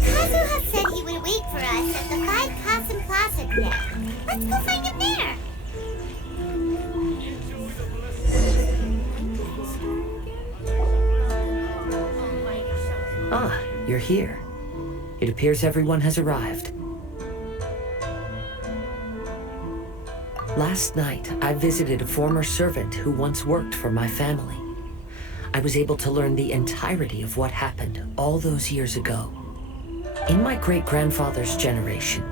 Kazuha said he would wait for us at the 5 Kaisen Plaza today. Let's go find him there. Ah, you're here. It appears everyone has arrived. Last night, I visited a former servant who once worked for my family. I was able to learn the entirety of what happened all those years ago. In my great-grandfather's generation,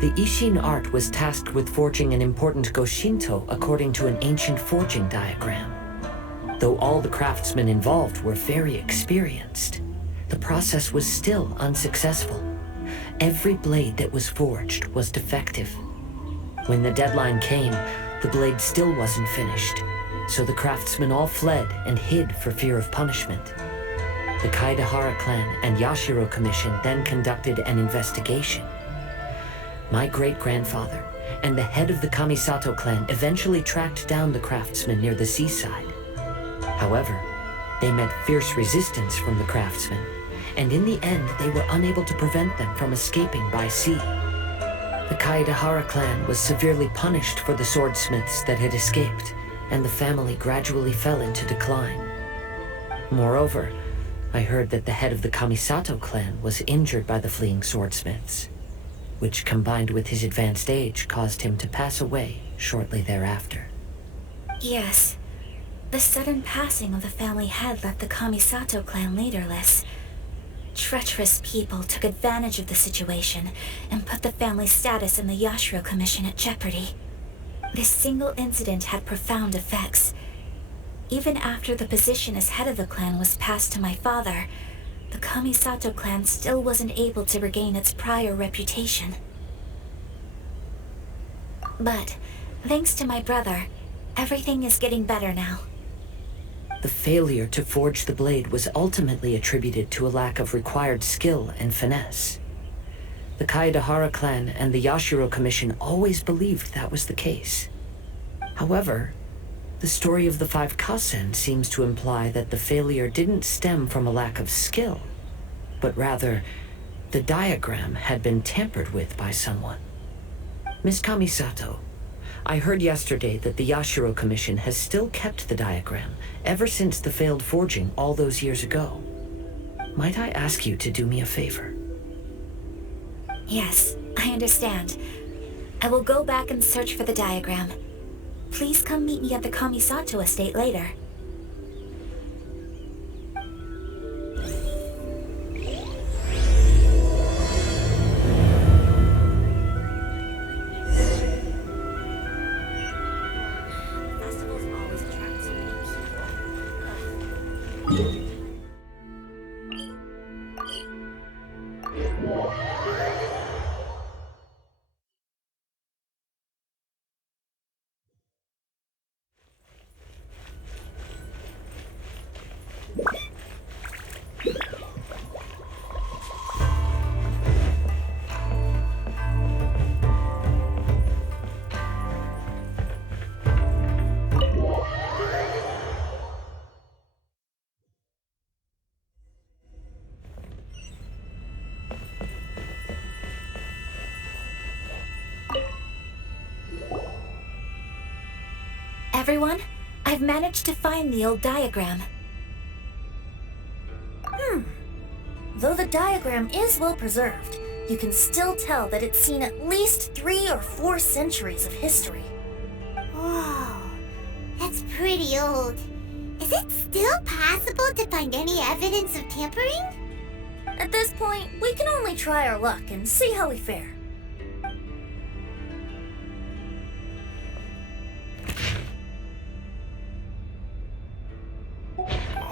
the Ishin art was tasked with forging an important Goshinto according to an ancient forging diagram. Though all the craftsmen involved were very experienced, the process was still unsuccessful. Every blade that was forged was defective. When the deadline came, the blade still wasn't finished, so the craftsmen all fled and hid for fear of punishment. The Kaidahara clan and Yashiro Commission then conducted an investigation. My great-grandfather and the head of the Kamisato clan eventually tracked down the craftsmen near the seaside. However, they met fierce resistance from the craftsmen, and in the end they were unable to prevent them from escaping by sea. The Kaidahara clan was severely punished for the swordsmiths that had escaped, and the family gradually fell into decline. Moreover, I heard that the head of the Kamisato clan was injured by the fleeing swordsmiths, which combined with his advanced age caused him to pass away shortly thereafter. Yes. The sudden passing of the family head left the Kamisato clan leaderless. Treacherous people took advantage of the situation and put the family's status in the Yashiro Commission at jeopardy. This single incident had profound effects. Even after the position as head of the clan was passed to my father, the Kamisato clan still wasn't able to regain its prior reputation. But, thanks to my brother, everything is getting better now. The failure to forge the blade was ultimately attributed to a lack of required skill and finesse. The Kaidahara clan and the Yashiro Commission always believed that was the case. However, the story of the 5 Kaisen seems to imply that the failure didn't stem from a lack of skill, but rather, the diagram had been tampered with by someone. Miss Kamisato, I heard yesterday that the Yashiro Commission has still kept the diagram ever since the failed forging all those years ago. Might I ask you to do me a favor? Yes, I understand. I will go back and search for the diagram. Please come meet me at the Kamisato estate later. Everyone, I've managed to find the old diagram. Though the diagram is well preserved, you can still tell that it's seen at least 3 or 4 centuries of history. Whoa, that's pretty old. Is it still possible to find any evidence of tampering? At this point, we can only try our luck and see how we fare.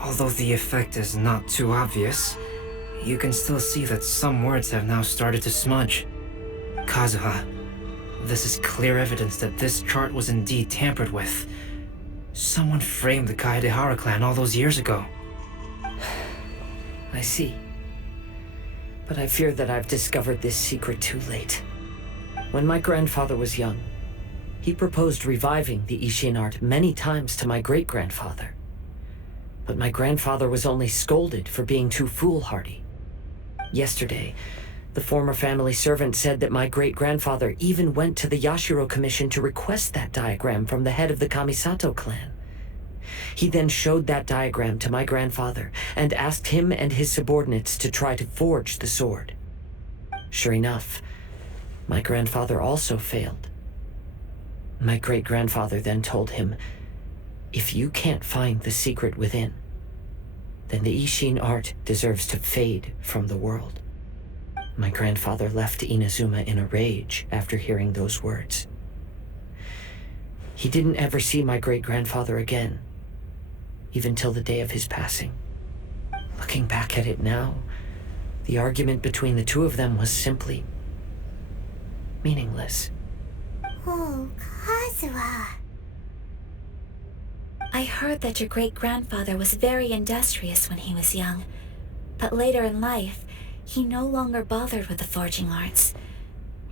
Although the effect is not too obvious, you can still see that some words have now started to smudge. Kazuha, this is clear evidence that this chart was indeed tampered with. Someone framed the Kaedehara clan all those years ago. I see. But I fear that I've discovered this secret too late. When my grandfather was young, he proposed reviving the Ishin art many times to my great-grandfather. But my grandfather was only scolded for being too foolhardy. Yesterday, the former family servant said that my great-grandfather even went to the Yashiro Commission to request that diagram from the head of the Kamisato clan. He then showed that diagram to my grandfather and asked him and his subordinates to try to forge the sword. Sure enough, my grandfather also failed. My great-grandfather then told him, "If you can't find the secret within, then the Ishin art deserves to fade from the world." My grandfather left Inazuma in a rage after hearing those words. He didn't ever see my great-grandfather again, even till the day of his passing. Looking back at it now, the argument between the two of them was simply meaningless. Oh, Kazuha. I heard that your great-grandfather was very industrious when he was young, but later in life, he no longer bothered with the forging arts.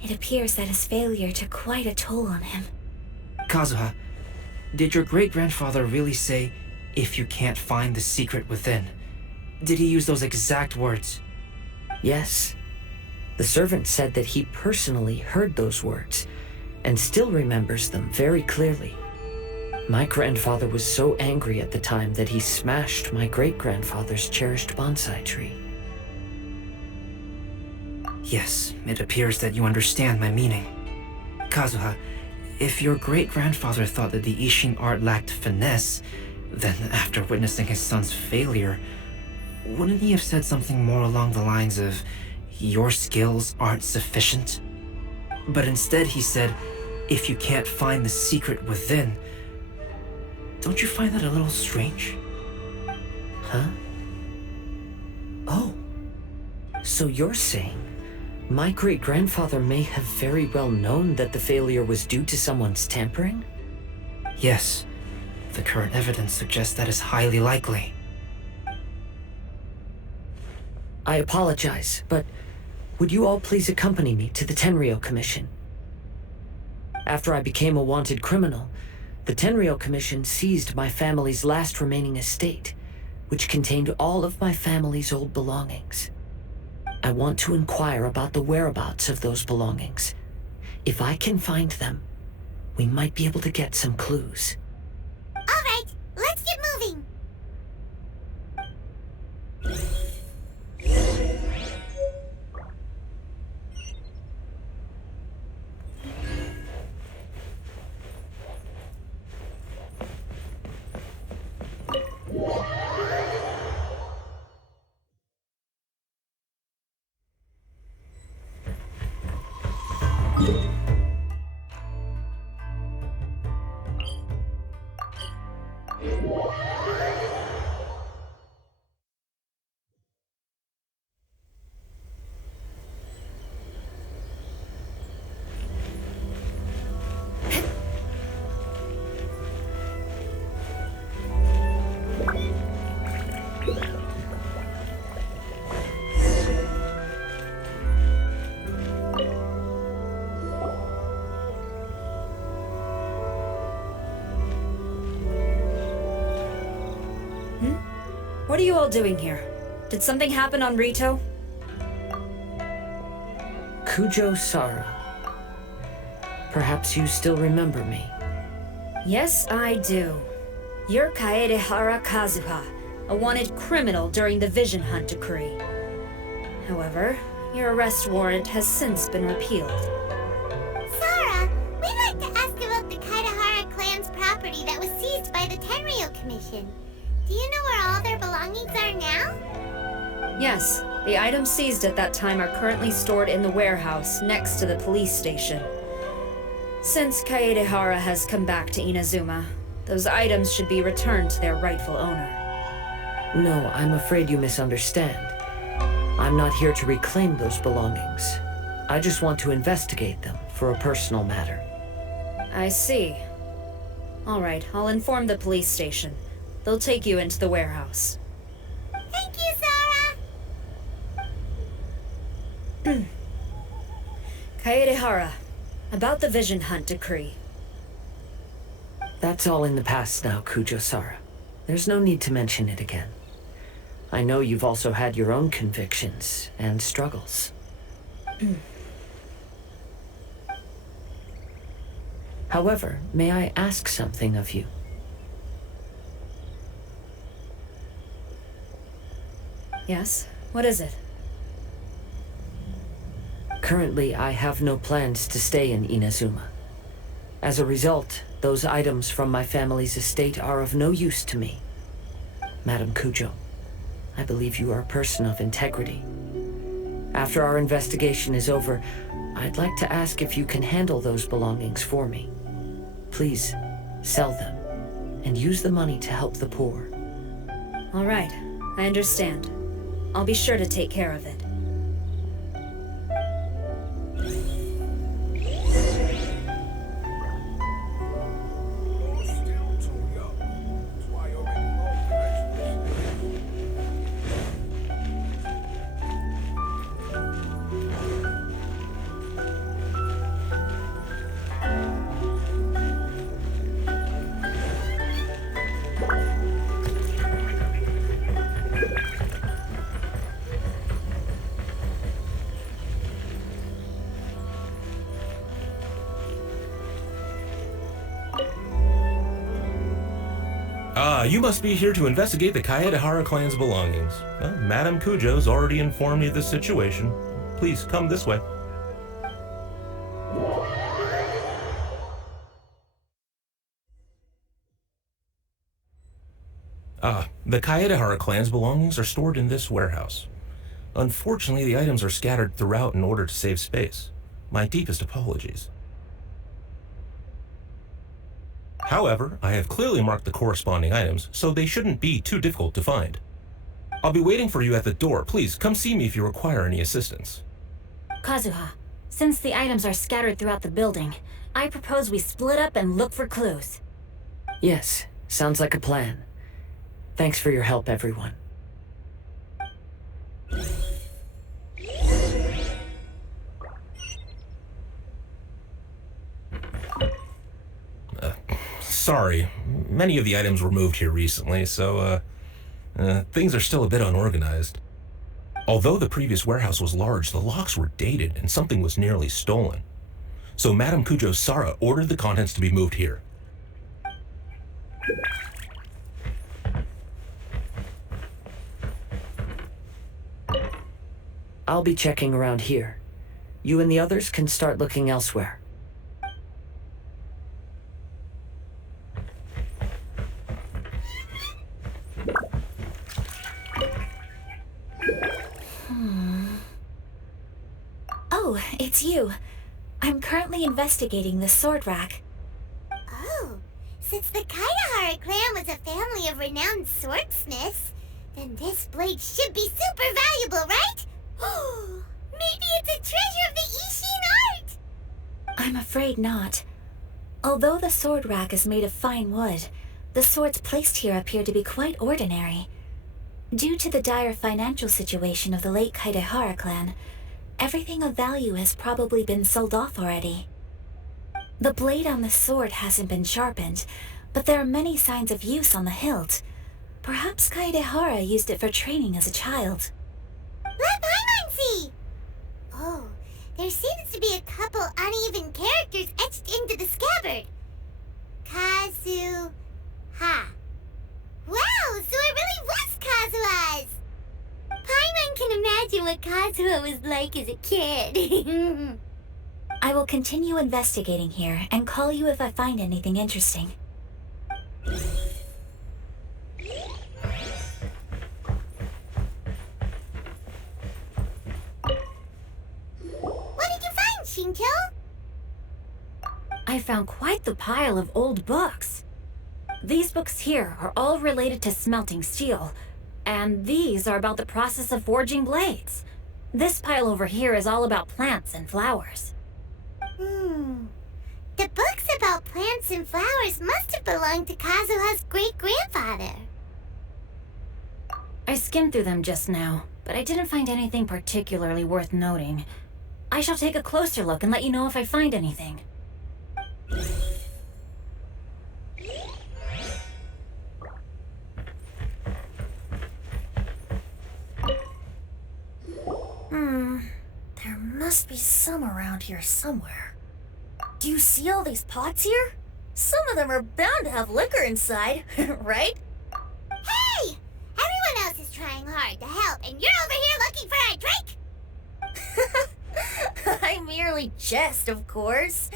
It appears that his failure took quite a toll on him. Kazuha, did your great-grandfather really say, "If you can't find the secret within"? Did he use those exact words? Yes. The servant said that he personally heard those words, and still remembers them very clearly. My grandfather was so angry at the time that he smashed my great-grandfather's cherished bonsai tree. Yes, it appears that you understand my meaning. Kazuha, if your great-grandfather thought that the Ishin art lacked finesse, then after witnessing his son's failure, wouldn't he have said something more along the lines of, "Your skills aren't sufficient"? But instead he said, "If you can't find the secret within." Don't you find that a little strange? Huh? Oh. So you're saying my great-grandfather may have very well known that the failure was due to someone's tampering? Yes. The current evidence suggests that is highly likely. I apologize, but would you all please accompany me to the Tenryou Commission? After I became a wanted criminal, the Tenryou Commission seized my family's last remaining estate, which contained all of my family's old belongings. I want to inquire about the whereabouts of those belongings. If I can find them, we might be able to get some clues. All right, let's get moving. What are you all doing here? Did something happen on Rito? Kujou Sara. Perhaps you still remember me. Yes, I do. You're Kaedehara Kazuha, a wanted criminal during the Vision Hunt decree. However, your arrest warrant has since been repealed. Sara, we'd like to ask about the Kaedehara clan's property that was seized by the Tenryou Commission. Do you know where all their belongings are now? Yes, the items seized at that time are currently stored in the warehouse next to the police station. Since Kaedehara has come back to Inazuma, those items should be returned to their rightful owner. No, I'm afraid you misunderstand. I'm not here to reclaim those belongings. I just want to investigate them for a personal matter. I see. All right, I'll inform the police station. They'll take you into the warehouse. Thank you, Sara! Kaedehara, about the Vision Hunt decree. That's all in the past now, Sara. There's no need to mention it again. I know you've also had your own convictions and struggles. However, may I ask something of you? Yes? What is it? Currently, I have no plans to stay in Inazuma. As a result, those items from my family's estate are of no use to me. Madam Kujou, I believe you are a person of integrity. After our investigation is over, I'd like to ask if you can handle those belongings for me. Please, sell them, and use the money to help the poor. All right, I understand. I'll be sure to take care of it. You must be here to investigate the Kaedehara clan's belongings. Well, Madam Kujou's already informed me of the situation. Please, come this way. The Kaedehara clan's belongings are stored in this warehouse. Unfortunately, the items are scattered throughout in order to save space. My deepest apologies. However, I have clearly marked the corresponding items, so they shouldn't be too difficult to find. I'll be waiting for you at the door. Please, come see me if you require any assistance. Kazuha, since the items are scattered throughout the building, I propose we split up and look for clues. Yes, sounds like a plan. Thanks for your help, everyone. Sorry, many of the items were moved here recently, so, things are still a bit unorganized. Although the previous warehouse was large, the locks were dated and something was nearly stolen. So Madam Kujou Sara ordered the contents to be moved here. I'll be checking around here. You and the others can start looking elsewhere. Oh, it's you. I'm currently investigating the sword rack. Oh, since the Kaedehara clan was a family of renowned swordsmiths, then this blade should be super valuable, right? Maybe it's a treasure of the Ishin art! I'm afraid not. Although the sword rack is made of fine wood, the swords placed here appear to be quite ordinary. Due to the dire financial situation of the late Kaedehara clan, everything of value has probably been sold off already. The blade on the sword hasn't been sharpened, but there are many signs of use on the hilt. Perhaps Kaedehara used it for training as a child. Let Paimon see! Oh, there seems to be a couple uneven characters etched into the scabbard. Kazuha. Wow, so it really was Kazuha's! Paimon can imagine what Kazuha was like as a kid. I will continue investigating here and call you if I find anything interesting. reading too? I found quite the pile of old books. These books here are all related to smelting steel, and these are about the process of forging blades. This pile over here is all about plants and flowers. The books about plants and flowers must have belonged to Kazuha's great-grandfather. I skimmed through them just now, but I didn't find anything particularly worth noting. I shall take a closer look and let you know if I find anything. There must be some around here somewhere. Do you see all these pots here? Some of them are bound to have liquor inside, right? Hey! Everyone else is trying hard to help, and you're over here looking for a drink? I merely jest, of course.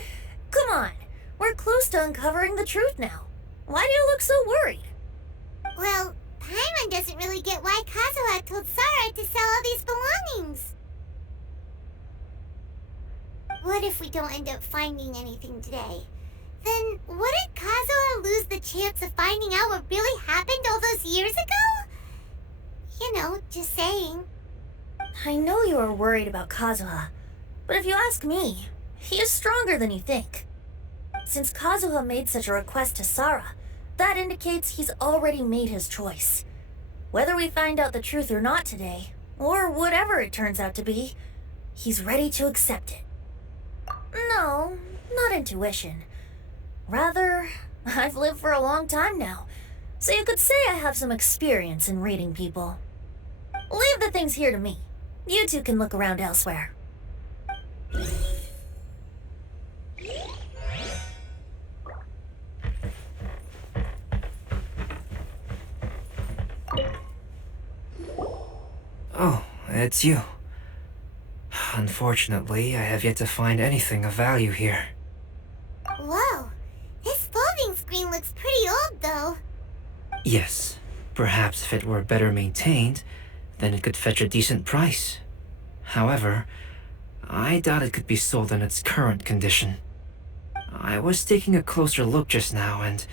Come on, we're close to uncovering the truth now. Why do you look so worried? Well, Paimon doesn't really get why Kazuha told Sara to sell all these belongings. What if we don't end up finding anything today? Then wouldn't Kazuha lose the chance of finding out what really happened all those years ago? You know, just saying. I know you are worried about Kazuha, but if you ask me, he is stronger than you think. Since Kazuha made such a request to Sara, that indicates he's already made his choice. Whether we find out the truth or not today, or whatever it turns out to be, he's ready to accept it. No, not intuition. Rather, I've lived for a long time now, so you could say I have some experience in reading people. Leave the things here to me. You two can look around elsewhere. Oh, it's you. Unfortunately, I have yet to find anything of value here. Whoa, this folding screen looks pretty old though. Yes, perhaps if it were better maintained, then it could fetch a decent price. However, I doubt it could be sold in its current condition. I was taking a closer look just now and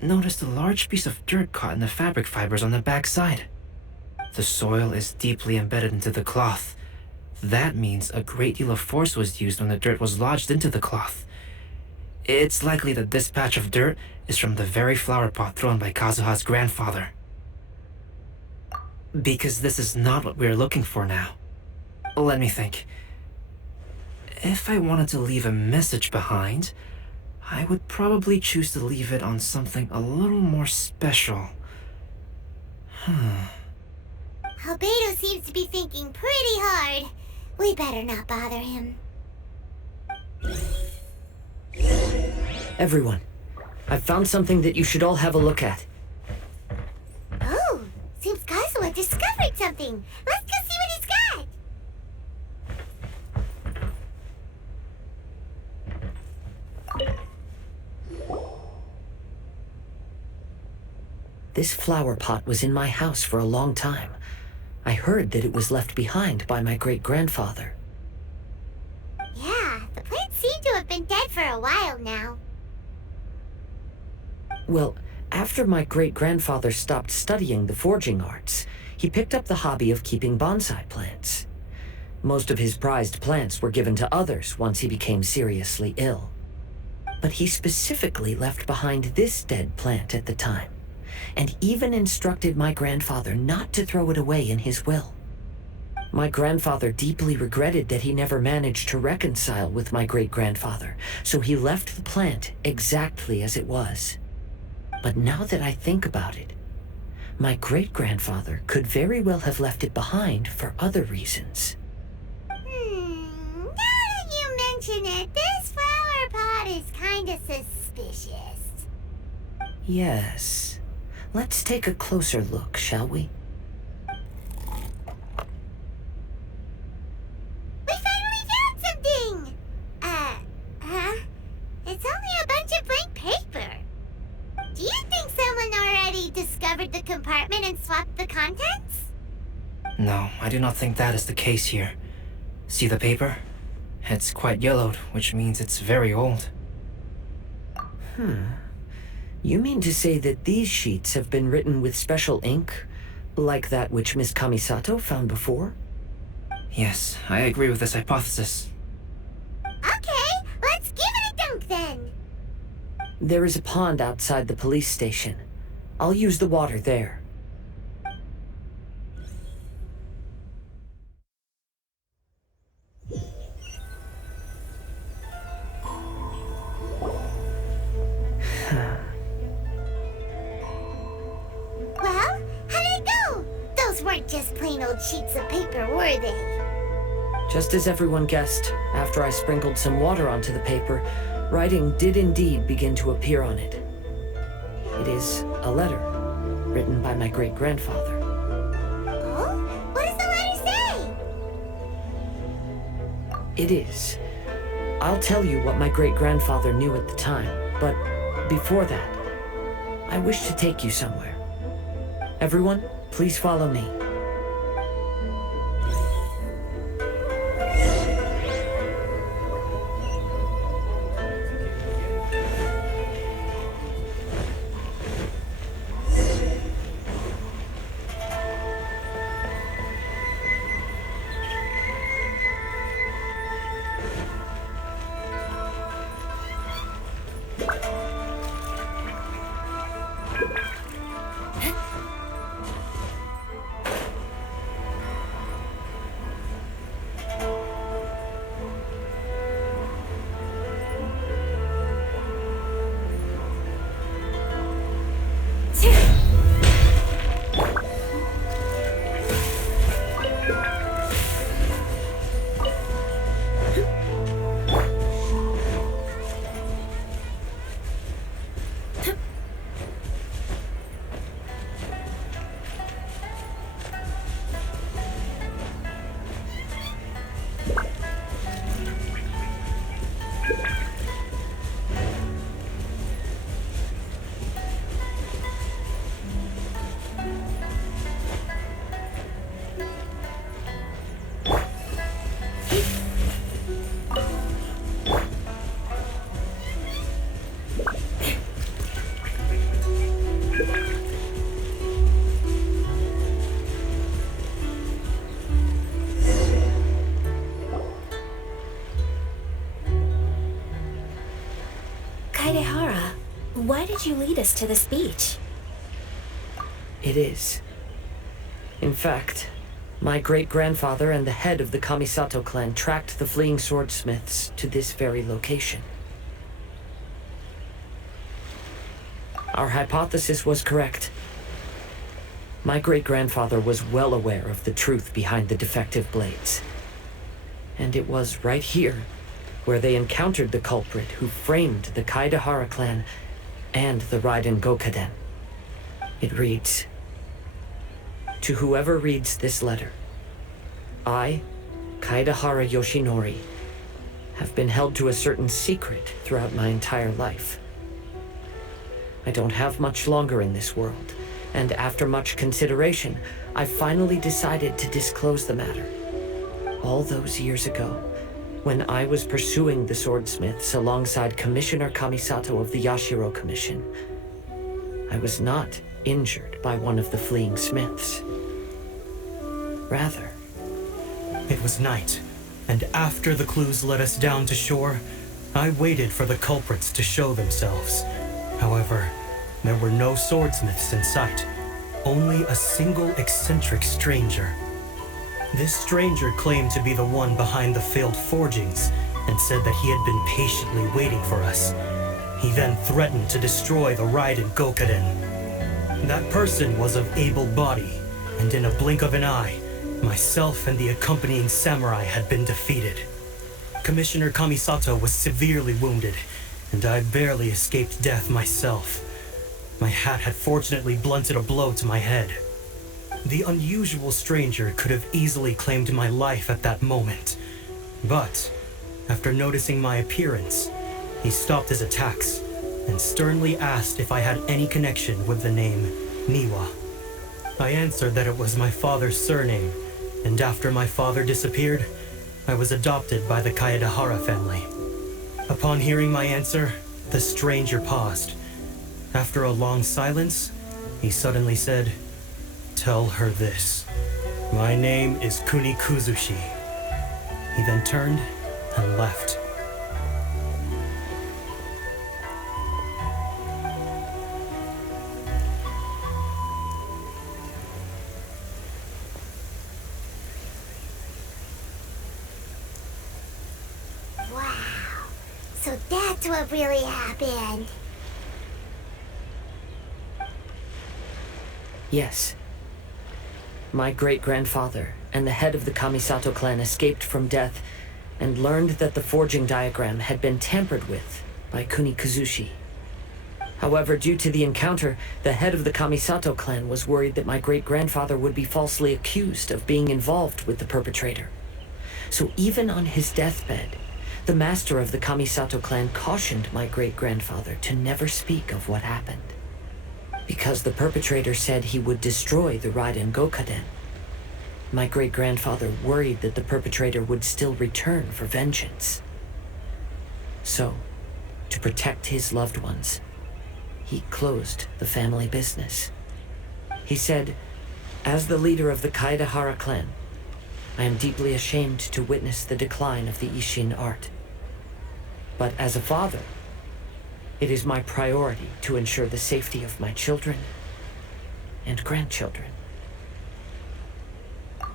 noticed a large piece of dirt caught in the fabric fibers on the back side. The soil is deeply embedded into the cloth. That means a great deal of force was used when the dirt was lodged into the cloth. It's likely that this patch of dirt is from the very flower pot thrown by Kazuha's grandfather. Because this is not what we're looking for now. Let me think. If I wanted to leave a message behind, I would probably choose to leave it on something a little more special. Albedo seems to be thinking pretty hard. We better not bother him. Everyone, I've found something that you should all have a look at. Oh, seems Kazuha discovered something. Let's go see what he's got. This flower pot was in my house for a long time. I heard that it was left behind by my great-grandfather. Yeah, the plants seem to have been dead for a while now. Well, after my great-grandfather stopped studying the forging arts, he picked up the hobby of keeping bonsai plants. Most of his prized plants were given to others once he became seriously ill. But he specifically left behind this dead plant at the time, and even instructed my grandfather not to throw it away in his will. My grandfather deeply regretted that he never managed to reconcile with my great-grandfather, so he left the plant exactly as it was. But now that I think about it, my great-grandfather could very well have left it behind for other reasons. Now that you mention it, this flower pot is kinda suspicious. Yes. Let's take a closer look, shall we? We finally found something! It's only a bunch of blank paper. Do you think someone already discovered the compartment and swapped the contents? No, I do not think that is the case here. See the paper? It's quite yellowed, which means it's very old. You mean to say that these sheets have been written with special ink, like that which Miss Kamisato found before? Yes, I agree with this hypothesis. Okay, let's give it a dunk then. There is a pond outside the police station. I'll use the water there. Well, how'd it go? Those weren't just plain old sheets of paper, were they? Just as everyone guessed, after I sprinkled some water onto the paper, writing did indeed begin to appear on it. It is a letter, written by my great-grandfather. Oh? What does the letter say? It is. I'll tell you what my great-grandfather knew at the time, but before that, I wish to take you somewhere. Everyone, please follow me. Why did you lead us to this beach? It is. In fact, my great-grandfather and the head of the Kamisato clan tracked the fleeing swordsmiths to this very location. Our hypothesis was correct. My great-grandfather was well aware of the truth behind the defective blades. And it was right here where they encountered the culprit who framed the Kaidahara clan and the Raiden Gokaden. It reads, "To whoever reads this letter, I, Kaidahara Yoshinori, have been held to a certain secret throughout my entire life. I don't have much longer in this world, and after much consideration, I finally decided to disclose the matter. All those years ago, when I was pursuing the swordsmiths alongside Commissioner Kamisato of the Yashiro Commission, I was not injured by one of the fleeing smiths. Rather, it was night, and after the clues led us down to shore, I waited for the culprits to show themselves. However, there were no swordsmiths in sight, only a single eccentric stranger. This stranger claimed to be the one behind the failed forgings and said that he had been patiently waiting for us. He then threatened to destroy the Raiden Gokaden. That person was of able body, and in a blink of an eye, myself and the accompanying samurai had been defeated. Commissioner Kamisato was severely wounded, and I barely escaped death myself. My hat had fortunately blunted a blow to my head. The unusual stranger could have easily claimed my life at that moment. But, after noticing my appearance, he stopped his attacks and sternly asked if I had any connection with the name Niwa. I answered that it was my father's surname, and after my father disappeared, I was adopted by the Kaedehara family. Upon hearing my answer, the stranger paused. After a long silence, he suddenly said, "Tell her this. My name is Kuni Kuzushi." He then turned and left. Wow. So that's what really happened. Yes. My great-grandfather and the head of the Kamisato clan escaped from death and learned that the forging diagram had been tampered with by Kuni Kuzushi. However, due to the encounter, the head of the Kamisato clan was worried that my great-grandfather would be falsely accused of being involved with the perpetrator. So even on his deathbed, the master of the Kamisato clan cautioned my great-grandfather to never speak of what happened. Because the perpetrator said he would destroy the Raiden Gokaden. My great-grandfather worried that the perpetrator would still return for vengeance. So, to protect his loved ones, he closed the family business. He said, "As the leader of the Kaedehara clan, I am deeply ashamed to witness the decline of the Ishin art. But as a father, it is my priority to ensure the safety of my children and grandchildren."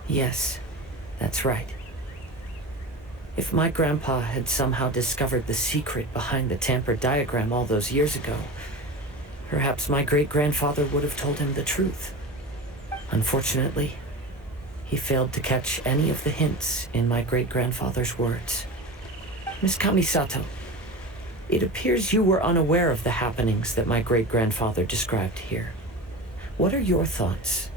Yes, that's right. If my grandpa had somehow discovered the secret behind the tampered diagram all those years ago, perhaps my great-grandfather would have told him the truth. Unfortunately, he failed to catch any of the hints in my great-grandfather's words. Miss Kamisato, it appears you were unaware of the happenings that my great-grandfather described here. What are your thoughts?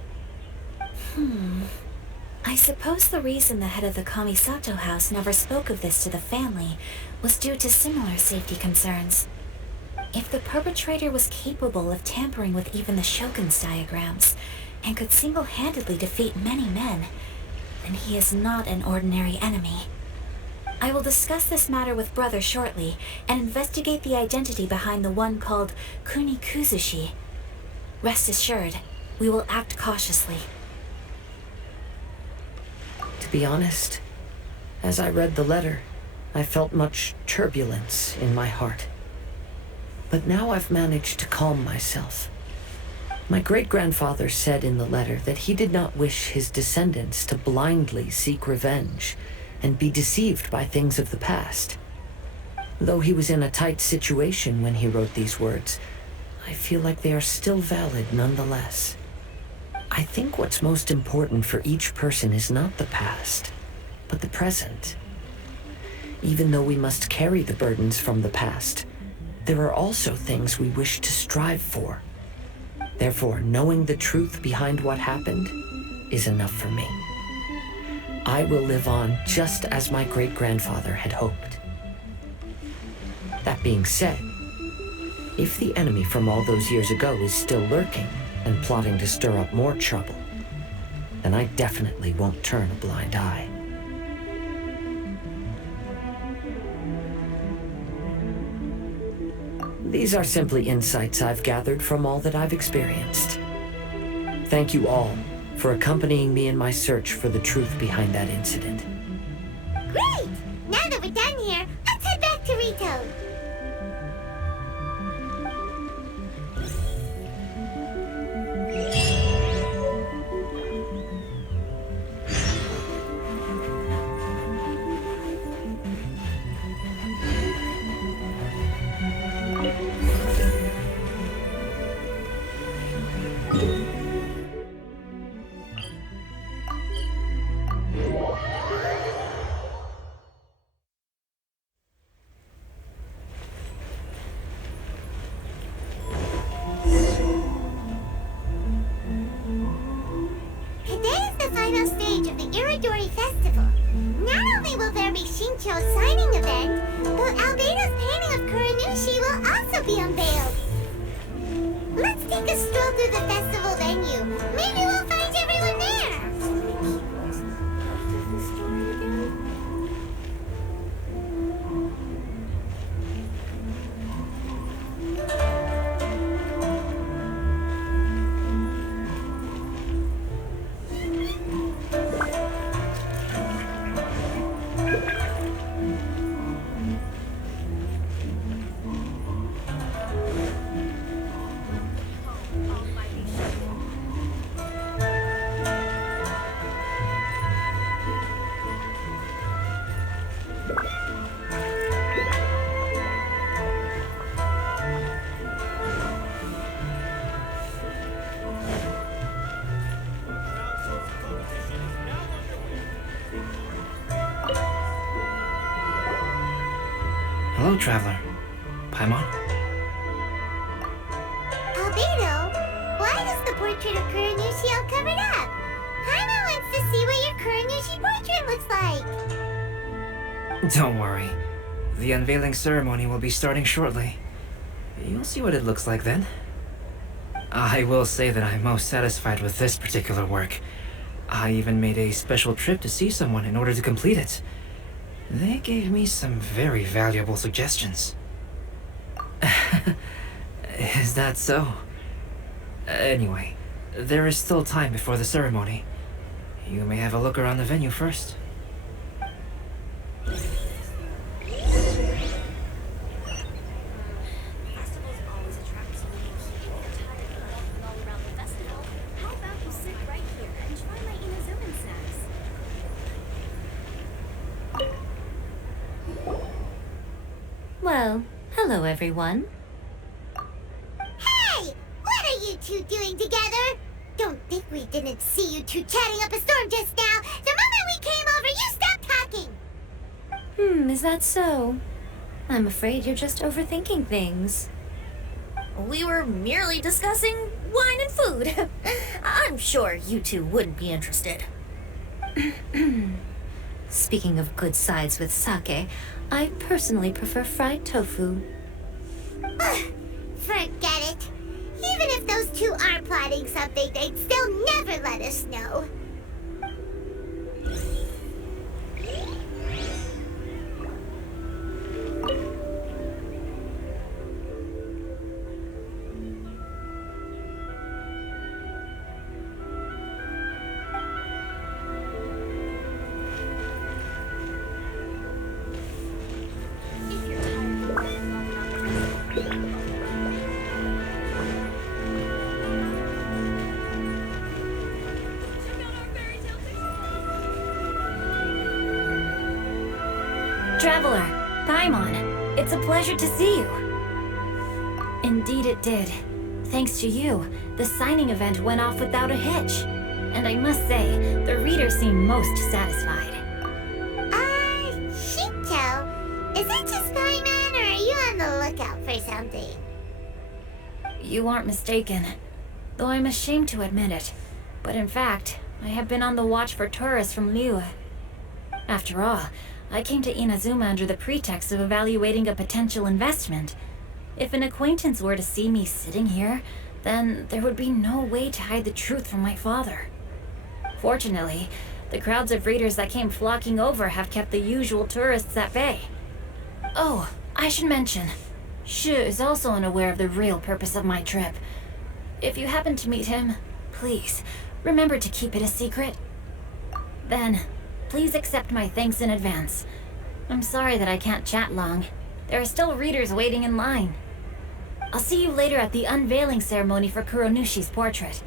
I suppose the reason the head of the Kamisato house never spoke of this to the family was due to similar safety concerns. If the perpetrator was capable of tampering with even the Shogun's diagrams and could single-handedly defeat many men, then he is not an ordinary enemy. I will discuss this matter with Brother shortly and investigate the identity behind the one called Kuni Kuzushi. Rest assured, we will act cautiously. To be honest, as I read the letter, I felt much turbulence in my heart. But now I've managed to calm myself. My great-grandfather said in the letter that he did not wish his descendants to blindly seek revenge and be deceived by things of the past. Though he was in a tight situation when he wrote these words, I feel like they are still valid nonetheless. I think what's most important for each person is not the past, but the present. Even though we must carry the burdens from the past, there are also things we wish to strive for. Therefore, knowing the truth behind what happened is enough for me. I will live on just as my great-grandfather had hoped. That being said, if the enemy from all those years ago is still lurking and plotting to stir up more trouble, then I definitely won't turn a blind eye. These are simply insights I've gathered from all that I've experienced. Thank you all for accompanying me in my search for the truth behind that incident. Great! Now that we're done here, let's head back to Rito. Signing event, but Albedo's painting of Kuranushi will also be unveiled. Let's take a stroll through the festival venue. Maybe we'll find everyone there. Hello, traveler. Paimon? Albedo, why does the portrait of Kuronushi all covered up? Paimon wants to see what your Kuronushi portrait looks like. Don't worry. The unveiling ceremony will be starting shortly. You'll see what it looks like then. I will say that I'm most satisfied with this particular work. I even made a special trip to see someone in order to complete it. They gave me some very valuable suggestions. Is that so? Anyway, there is still time before the ceremony. You may have a look around the venue first. Well, hello everyone. Hey! What are you two doing together? Don't think we didn't see you two chatting up a storm just now. The moment we came over, you stopped talking. Is that so? I'm afraid you're just overthinking things. We were merely discussing wine and food. I'm sure you two wouldn't be interested. Speaking of good sides with sake, I personally prefer fried tofu. Forget it. Even if those two are plotting something, they'd still never let us know. Traveler, Paimon, it's a pleasure to see you. Indeed it did. Thanks to you, the signing event went off without a hitch. And I must say, the readers seem most satisfied. Shinto, is it just Paimon, or are you on the lookout for something? You aren't mistaken, though I'm ashamed to admit it. But in fact, I have been on the watch for tourists from Liyue. After all, I came to Inazuma under the pretext of evaluating a potential investment. If an acquaintance were to see me sitting here, then there would be no way to hide the truth from my father. Fortunately, the crowds of readers that came flocking over have kept the usual tourists at bay. Oh, I should mention, Shu is also unaware of the real purpose of my trip. If you happen to meet him, please, remember to keep it a secret. Then, please accept my thanks in advance. I'm sorry that I can't chat long. There are still readers waiting in line. I'll see you later at the unveiling ceremony for Kuronushi's portrait.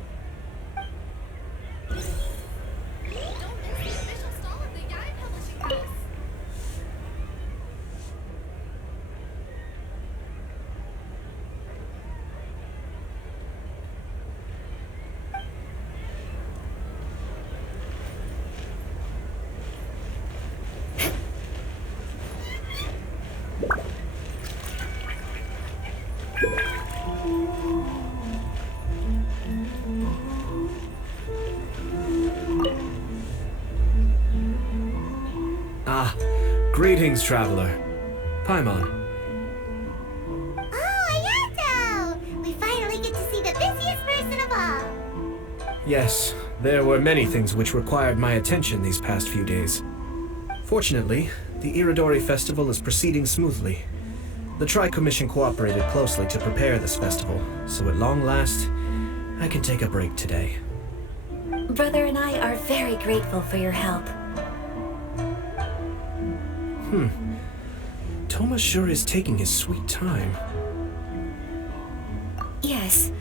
Greetings, traveler. Paimon. Oh, Ayato! We finally get to see the busiest person of all. Yes, there were many things which required my attention these past few days. Fortunately, the Iridori Festival is proceeding smoothly. The Tri-Commission cooperated closely to prepare this festival, so at long last, I can take a break today. Brother and I are very grateful for your help. Toma sure is taking his sweet time. Yes.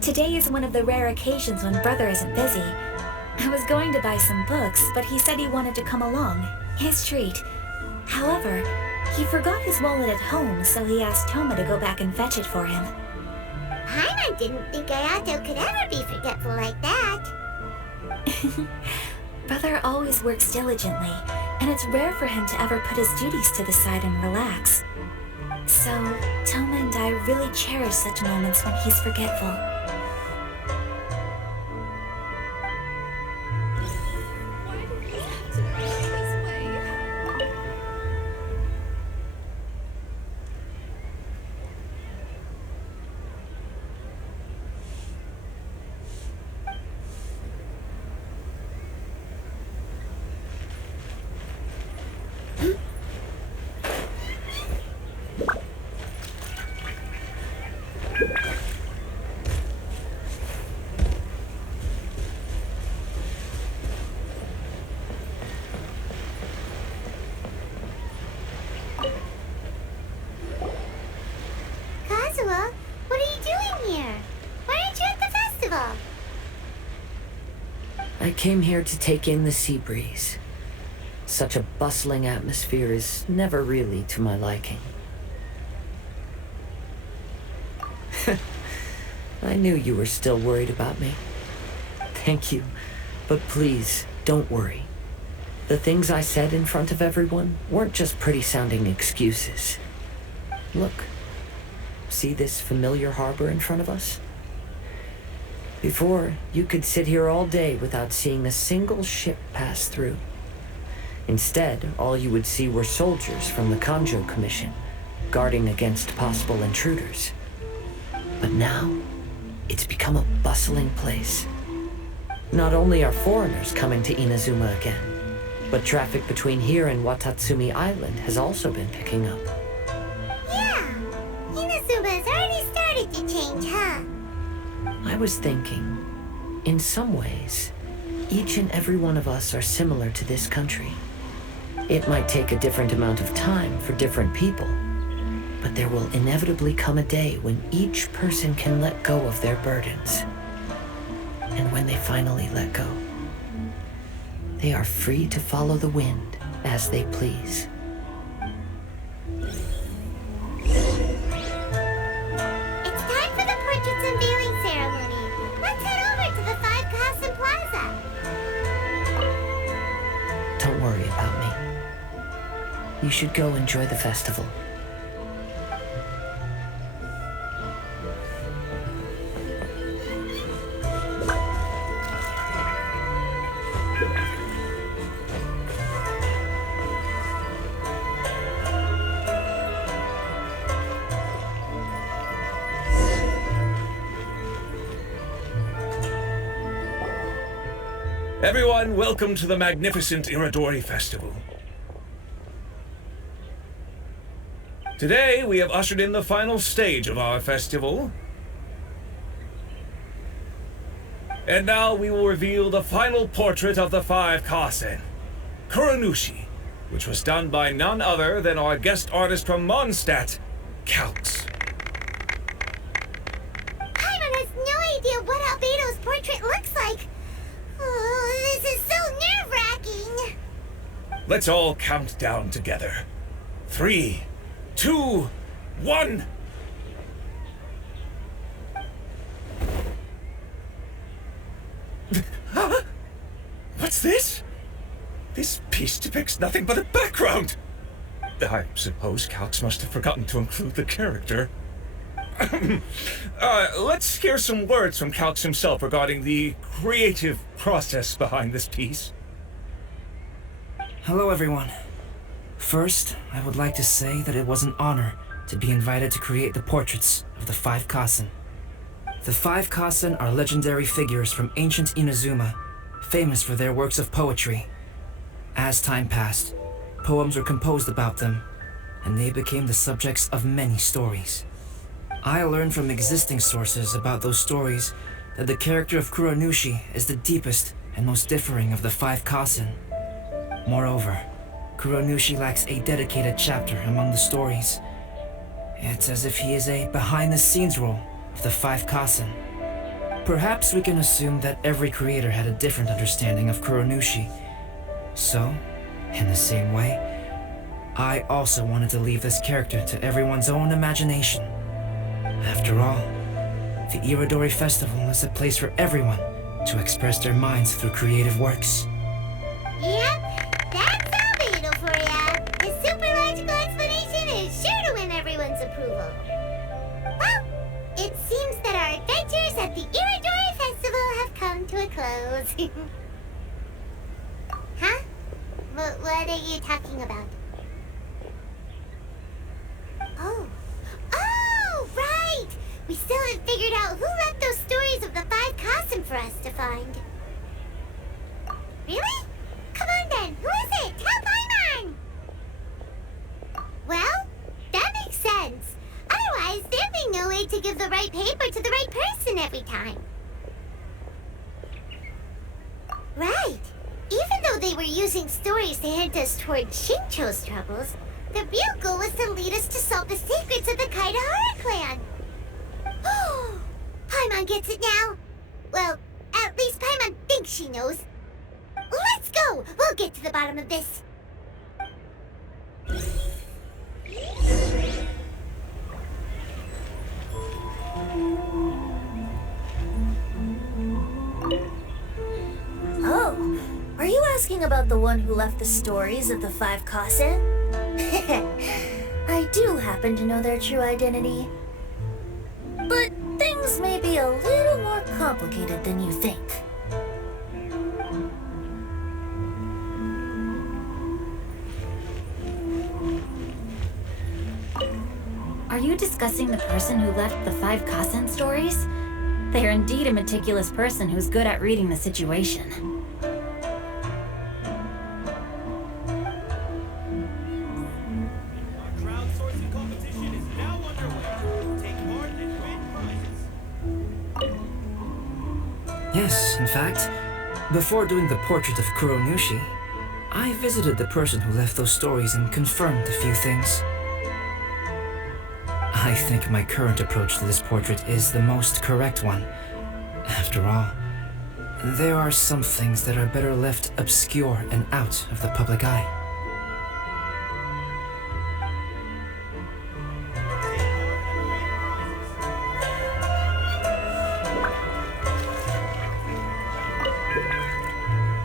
Today is one of the rare occasions when Brother isn't busy. I was going to buy some books, but he said he wanted to come along. His treat. However, he forgot his wallet at home, so he asked Toma to go back and fetch it for him. Paimon didn't think Ayato could ever be forgetful like that. Brother always works diligently, and it's rare for him to ever put his duties to the side and relax. So, Toma and I really cherish such moments when he's forgetful. Kazuha, what are you doing here? Why aren't you at the festival? I came here to take in the sea breeze. Such a bustling atmosphere is never really to my liking. I knew you were still worried about me. Thank you, but please, don't worry. The things I said in front of everyone weren't just pretty-sounding excuses. Look, see this familiar harbor in front of us? Before, you could sit here all day without seeing a single ship pass through. Instead, all you would see were soldiers from the Commission, guarding against possible intruders. But now, it's become a bustling place. Not only are foreigners coming to Inazuma again, but traffic between here and Watatsumi Island has also been picking up. Yeah, Inazuma's already started to change, huh? I was thinking, in some ways, each and every one of us are similar to this country. It might take a different amount of time for different people, but there will inevitably come a day when each person can let go of their burdens. And when they finally let go, they are free to follow the wind as they please. It's time for the portraits unveiling ceremony. Let's head over to the Five Kaisen Plaza. Don't worry about me. You should go enjoy the festival. Everyone, welcome to the magnificent Iridori Festival. Today, we have ushered in the final stage of our festival. And now we will reveal the final portrait of the Five Kaisen, Kuronushi, which was done by none other than our guest artist from Mondstadt, Calx. Paimon has no idea what Albedo's portrait looks like. Oh, this is so nerve-wracking. Let's all count down together. 3, 2, 1. Huh? What's this? This piece depicts nothing but a background. I suppose Calx must have forgotten to include the character. Let's hear some words from Calx himself regarding the creative process behind this piece. Hello, everyone. First, I would like to say that it was an honor to be invited to create the portraits of the Five Kaisen. The Five Kaisen are legendary figures from ancient Inazuma, famous for their works of poetry. As time passed, poems were composed about them, and they became the subjects of many stories. I learned from existing sources about those stories that the character of Kuronushi is the deepest and most differing of the Five Kaisen. Moreover, Kuronushi lacks a dedicated chapter among the stories. It's as if he is a behind-the-scenes role of the Five Kaisen. Perhaps we can assume that every creator had a different understanding of Kuronushi. So, in the same way, I also wanted to leave this character to everyone's own imagination. After all, the Irodori Festival is a place for everyone to express their minds through creative works. Yep, that's Albedo for ya. His super logical explanation is sure to win everyone's approval. Well, it seems that our adventures at the Irodori Festival have come to a close. Huh? What are you talking about? Oh, right! We still haven't figured out who left those stories of the 5 Kaisen for us to find. Really? Come on then, who is it? Tell Paimon! Well, that makes sense. Otherwise, there'd be no way to give the right paper to the right person every time. Right. Even though they were using stories to hint us toward Shincho's troubles, the real goal was to lead us to solve the secrets of the Kaidahara clan. Oh, Paimon gets it now. Well, at least Paimon thinks she knows. Let's go! We'll get to the bottom of this. Oh, are you asking about the one who left the stories of the 5 Kaisen? I do happen to know their true identity. But things may be a little more complicated than you think. Are you discussing the person who left the 5 Kaisen stories? They are indeed a meticulous person who's good at reading the situation. Yes, in fact, before doing the portrait of Kuronushi, I visited the person who left those stories and confirmed a few things. I think my current approach to this portrait is the most correct one. After all, there are some things that are better left obscure and out of the public eye.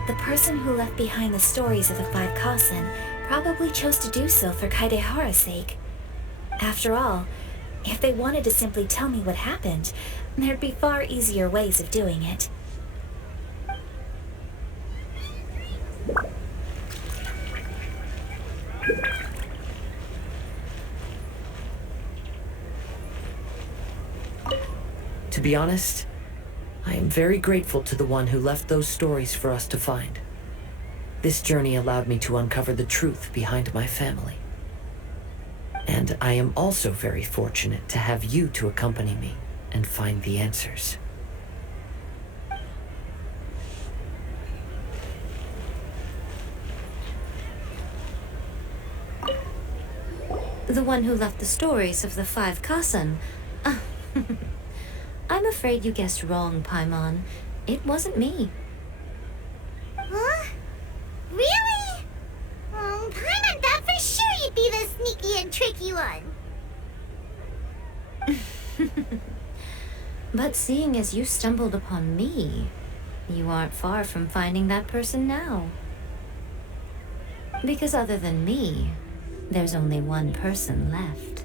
The person who left behind the stories of the 5 Kaisen probably chose to do so for Kaidehara's sake. After all, if they wanted to simply tell me what happened, there'd be far easier ways of doing it. To be honest, I am very grateful to the one who left those stories for us to find. This journey allowed me to uncover the truth behind my family. And I am also very fortunate to have you to accompany me and find the answers. The one who left the stories of the 5 Kaisen? I'm afraid you guessed wrong, Paimon. It wasn't me. Huh? Really? Paimon thought for sure you'd be the sneaky and tricky one. But seeing as you stumbled upon me, you aren't far from finding that person now. Because other than me, there's only one person left.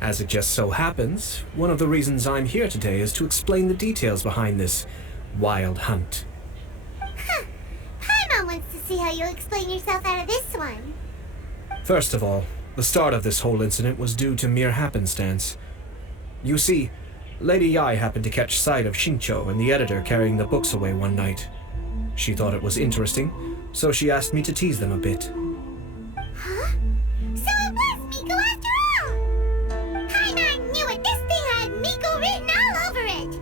As it just so happens, one of the reasons I'm here today is to explain the details behind this wild hunt. Huh. Paimon wants to see how you explain yourself out of this one. First of all, the start of this whole incident was due to mere happenstance. You see, Lady Yai happened to catch sight of Shincho and the editor carrying the books away one night. She thought it was interesting, so she asked me to tease them a bit. Huh? So it was Miko after all! Paimon knew it! This thing had Miko written all over it!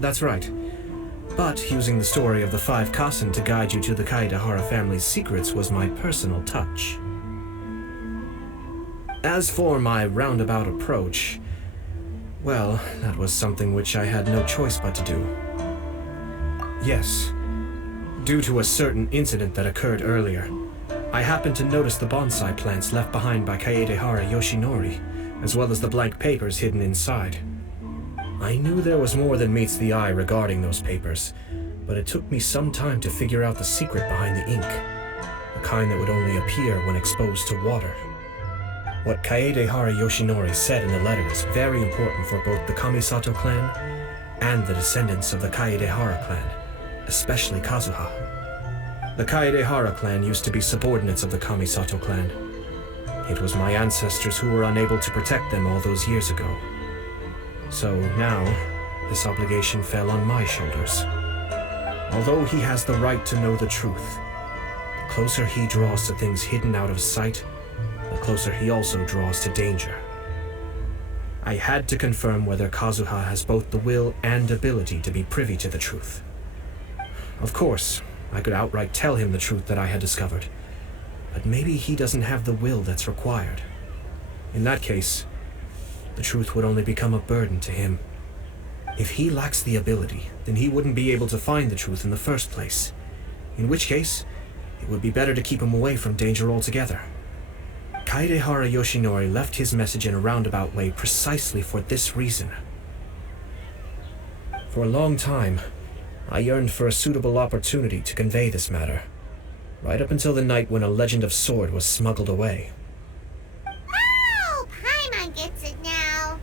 That's right. But using the story of the 5 Kaisen to guide you to the Kaedehara family's secrets was my personal touch. As for my roundabout approach, well, that was something which I had no choice but to do. Yes. Due to a certain incident that occurred earlier, I happened to notice the bonsai plants left behind by Kaedehara Yoshinori, as well as the blank papers hidden inside. I knew there was more than meets the eye regarding those papers, but it took me some time to figure out the secret behind the ink, the kind that would only appear when exposed to water. What Kaedehara Yoshinori said in the letter is very important for both the Kamisato clan and the descendants of the Kaedehara clan, especially Kazuha. The Kaedehara clan used to be subordinates of the Kamisato clan. It was my ancestors who were unable to protect them all those years ago. So now, this obligation fell on my shoulders. Although he has the right to know the truth, the closer he draws to things hidden out of sight, the closer he also draws to danger. I had to confirm whether Kazuha has both the will and ability to be privy to the truth. Of course, I could outright tell him the truth that I had discovered, but maybe he doesn't have the will that's required. In that case, the truth would only become a burden to him. If he lacks the ability, then he wouldn't be able to find the truth in the first place, in which case, it would be better to keep him away from danger altogether. Kaedehara Yoshinori left his message in a roundabout way precisely for this reason. For a long time, I yearned for a suitable opportunity to convey this matter, right up until the night when a legend of sword was smuggled away. Oh, Paimon gets it now.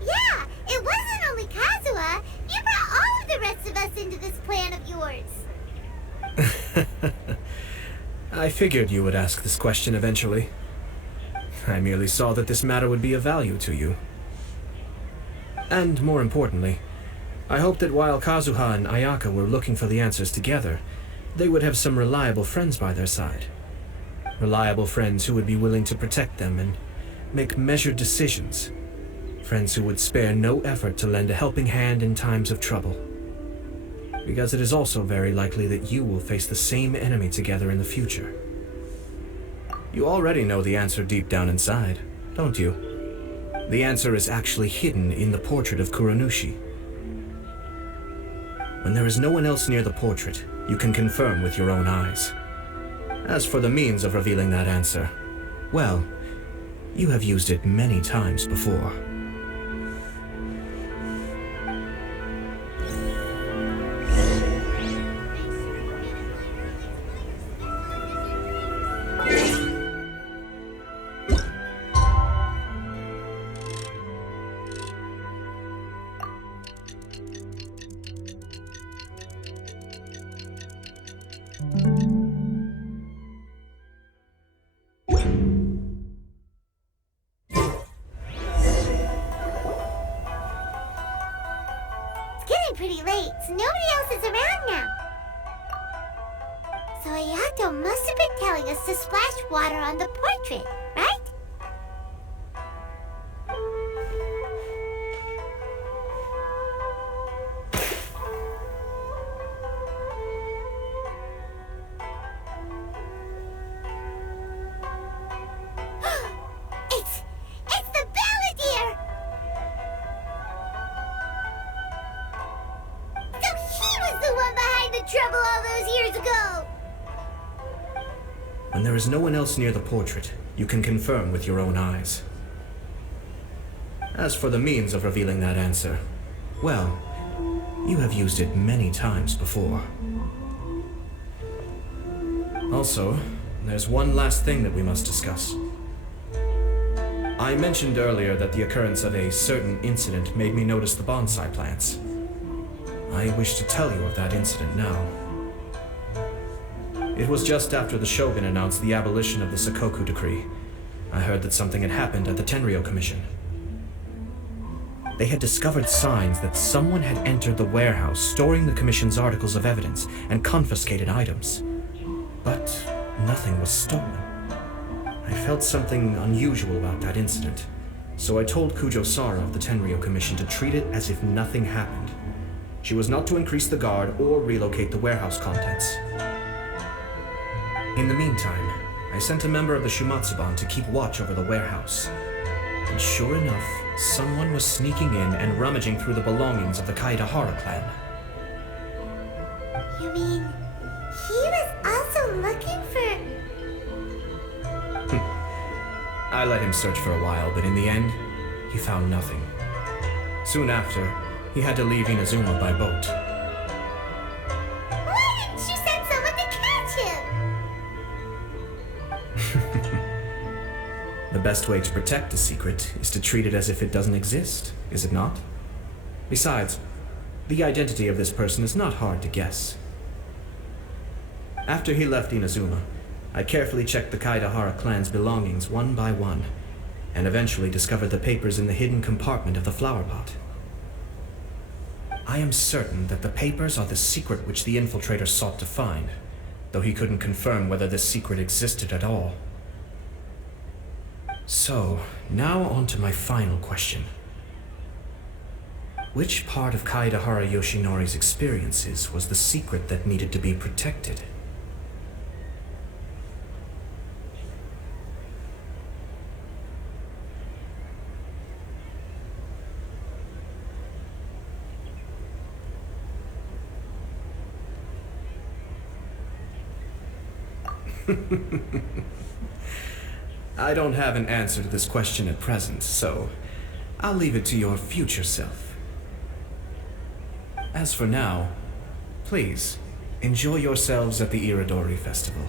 Yeah, it wasn't only Kazuha. You brought all of the rest of us into this plan of yours. I figured you would ask this question eventually. I merely saw that this matter would be of value to you. And more importantly, I hoped that while Kazuha and Ayaka were looking for the answers together, they would have some reliable friends by their side. Reliable friends who would be willing to protect them and make measured decisions. Friends who would spare no effort to lend a helping hand in times of trouble. Because it is also very likely that you will face the same enemy together in the future. You already know the answer deep down inside, don't you? The answer is actually hidden in the portrait of Kuranushi. When there is no one else near the portrait, you can confirm with your own eyes. As for the means of revealing that answer, well, you have used it many times before. Pretty late, so nobody else is around now. So Ayato must have been telling us to splash water on the portrait, right? It's the Balladeer! The one behind the trouble all those years ago! When there is no one else near the portrait, you can confirm with your own eyes. As for the means of revealing that answer, well, you have used it many times before. Also, there's one last thing that we must discuss. I mentioned earlier that the occurrence of a certain incident made me notice the bonsai plants. I wish to tell you of that incident now. It was just after the Shogun announced the abolition of the Sakoku decree. I heard that something had happened at the Tenryou Commission. They had discovered signs that someone had entered the warehouse storing the Commission's articles of evidence and confiscated items. But nothing was stolen. I felt something unusual about that incident, so I told Sara of the Tenryou Commission to treat it as if nothing happened. She was not to increase the guard or relocate the warehouse contents. In the meantime, I sent a member of the Shumatsuban to keep watch over the warehouse. And sure enough, someone was sneaking in and rummaging through the belongings of the Kaidahara clan. You mean, he was also looking for... I let him search for a while, but in the end, he found nothing. Soon after, he had to leave Inazuma by boat. Why didn't you send someone to catch him? The best way to protect a secret is to treat it as if it doesn't exist, is it not? Besides, the identity of this person is not hard to guess. After he left Inazuma, I carefully checked the Kaidahara clan's belongings one by one, and eventually discovered the papers in the hidden compartment of the flower pot. I am certain that the papers are the secret which the infiltrator sought to find, though he couldn't confirm whether this secret existed at all. So, now on to my final question. Which part of Kaidahara Yoshinori's experiences was the secret that needed to be protected? I don't have an answer to this question at present, so I'll leave it to your future self. As for now, please, enjoy yourselves at the Iridori Festival.